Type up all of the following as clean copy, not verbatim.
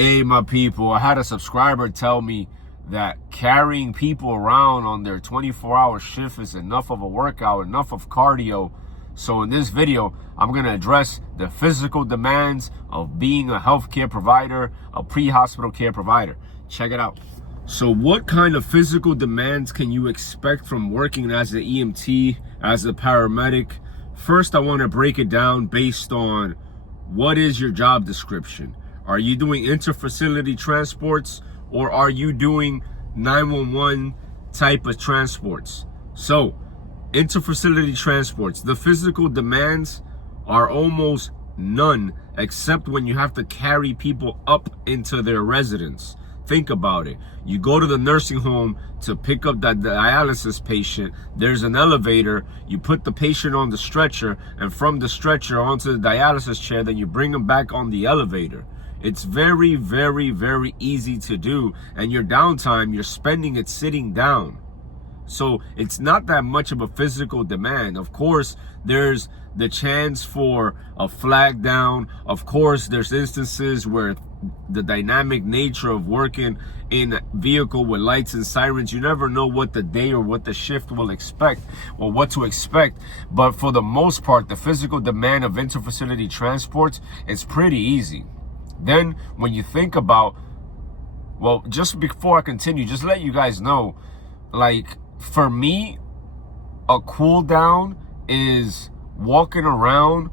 Hey, my people, I had a subscriber tell me that carrying people around on their 24-hour shift is enough of a workout, enough of cardio. So in this video, I'm going to address the physical demands of being a healthcare provider, a pre-hospital care provider. Check it out. So what kind of physical demands can you expect from working as an EMT, as a paramedic? First, I want to break it down based on what is your job description. Are you doing inter-facility transports, or are you doing 911 type of transports? So, inter-facility transports, the physical demands are almost none, except when you have to carry people up into their residence. Think about it. You go to the nursing home to pick up that dialysis patient. There's an elevator. You put the patient on the stretcher, and from the stretcher onto the dialysis chair, then you bring them back on the elevator. It's very, very, very easy to do. And your downtime, you're spending it sitting down. So it's not that much of a physical demand. Of course, there's the chance for a flag down. Of course, there's instances where the dynamic nature of working in a vehicle with lights and sirens, you never know what the day or what the shift will expect or what to expect. But for the most part, the physical demand of inter-facility transports is pretty easy. Then when you think about, well, just before I continue, just let you guys know, like, for me, a cool down is walking around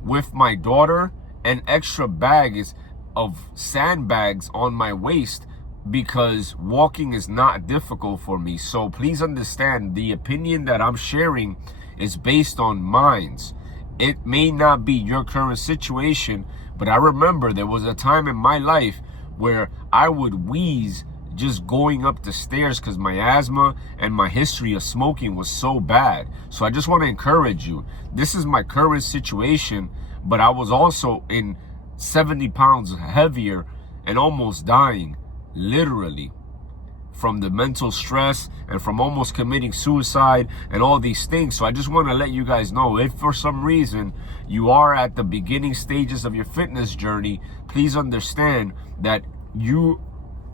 with my daughter and extra bags of sandbags on my waist, because walking is not difficult for me. So please understand, the opinion that I'm sharing is based on mine's. It may not be your current situation, but I remember there was a time in my life where I would wheeze just going up the stairs because my asthma and my history of smoking was so bad. So I just want to encourage you. This is my current situation, but I was also in 70 pounds heavier and almost dying, literally, from the mental stress and from almost committing suicide and all these things. So I just want to let you guys know, if for some reason you are at the beginning stages of your fitness journey, please understand that you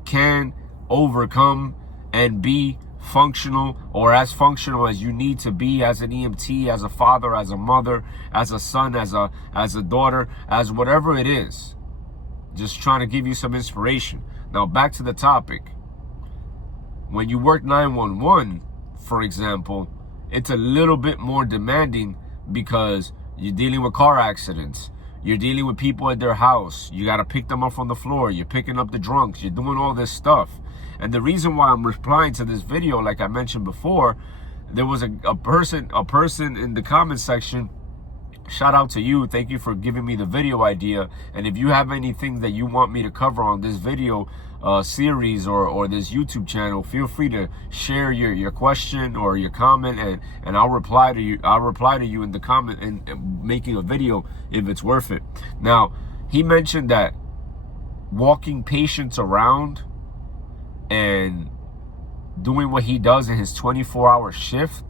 can overcome and be functional, or as functional as you need to be as an EMT, as a father, as a mother, as a son, as a daughter, as whatever it is. Just trying to give you some inspiration. Now back to the topic. When you work 911, for example, it's a little bit more demanding because you're dealing with car accidents. You're dealing with people at their house. You got to pick them up from the floor. You're picking up the drunks. You're doing all this stuff. And the reason why I'm replying to this video, like I mentioned before, there was a person in the comment section. Shout out to you. Thank you for giving me the video idea. And if you have anything that you want me to cover on this video series or this YouTube channel, feel free to share your question or your comment, and I'll reply to you. I'll reply to you in the comment and making a video if it's worth it. Now, he mentioned that walking patients around and doing what he does in his 24-hour shift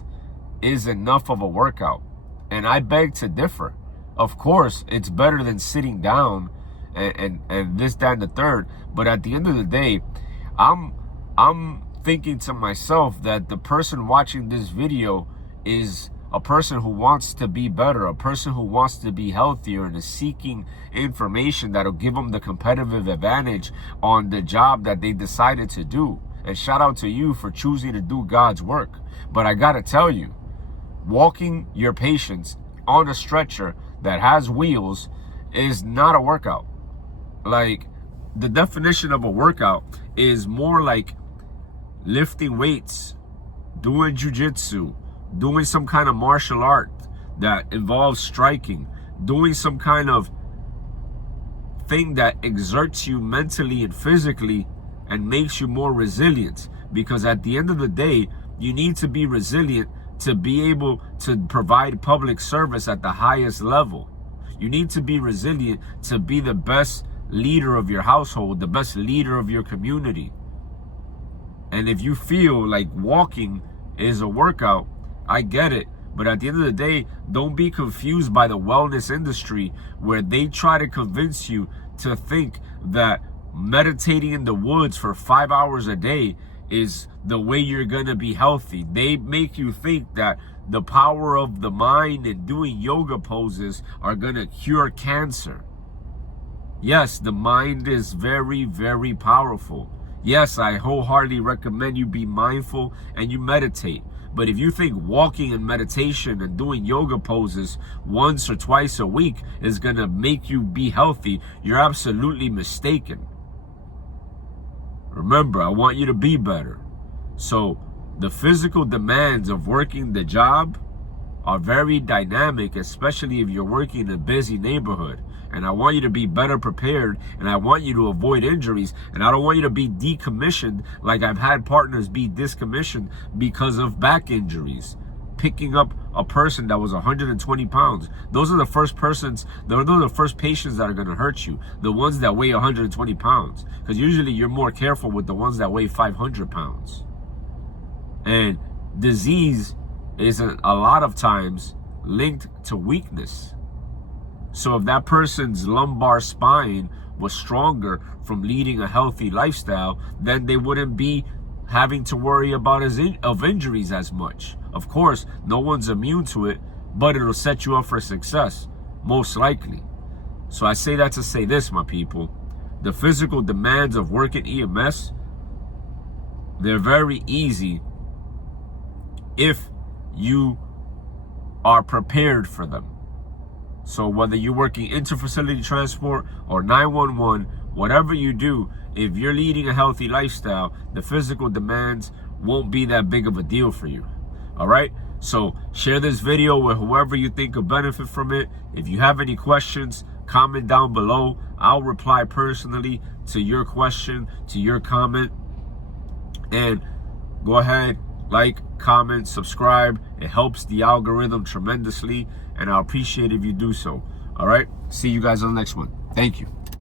is enough of a workout. And I beg to differ. Of course, it's better than sitting down and this, that, and the third. But at the end of the day, I'm thinking to myself that the person watching this video is a person who wants to be better, a person who wants to be healthier, and is seeking information that'll give them the competitive advantage on the job that they decided to do. And shout out to you for choosing to do God's work. But I gotta tell you, walking your patients on a stretcher that has wheels is not a workout. Like, the definition of a workout is more like lifting weights, doing jujitsu, doing some kind of martial art that involves striking, doing some kind of thing that exerts you mentally and physically and makes you more resilient. Because at the end of the day, you need to be resilient to be able to provide public service at the highest level. You need to be resilient to be the best leader of your household, the best leader of your community. And if you feel like walking is a workout, I get it. But at the end of the day, don't be confused by the wellness industry, where they try to convince you to think that meditating in the woods for 5 hours a day is the way you're going to be healthy. They make you think that the power of the mind and doing yoga poses are going to cure cancer. Yes, the mind is very, very powerful. Yes, I wholeheartedly recommend you be mindful and you meditate. But if you think walking and meditation and doing yoga poses once or twice a week is going to make you be healthy, you're absolutely mistaken. Remember, I want you to be better. So the physical demands of working the job are very dynamic, especially if you're working in a busy neighborhood. And I want you to be better prepared, and I want you to avoid injuries, and I don't want you to be decommissioned like I've had partners be discommissioned because of back injuries. Picking up a person that was 120 pounds. Those are the first patients that are going to hurt you. The ones that weigh 120 pounds. Because usually you're more careful with the ones that weigh 500 pounds. And disease is a lot of times linked to weakness. So if that person's lumbar spine was stronger from leading a healthy lifestyle, then they wouldn't be having to worry about injuries as much. Of course, no one's immune to it, but it'll set you up for success, most likely. So I say that to say this, my people. The physical demands of working EMS, they're very easy if you are prepared for them. So whether you're working inter-facility transport or 911, whatever you do, if you're leading a healthy lifestyle, the physical demands won't be that big of a deal for you. All right? So share this video with whoever you think will benefit from it. If you have any questions, comment down below. I'll reply personally to your question, to your comment. And go ahead, like, comment, subscribe. It helps the algorithm tremendously, and I appreciate if you do so. All right? See you guys on the next one. Thank you.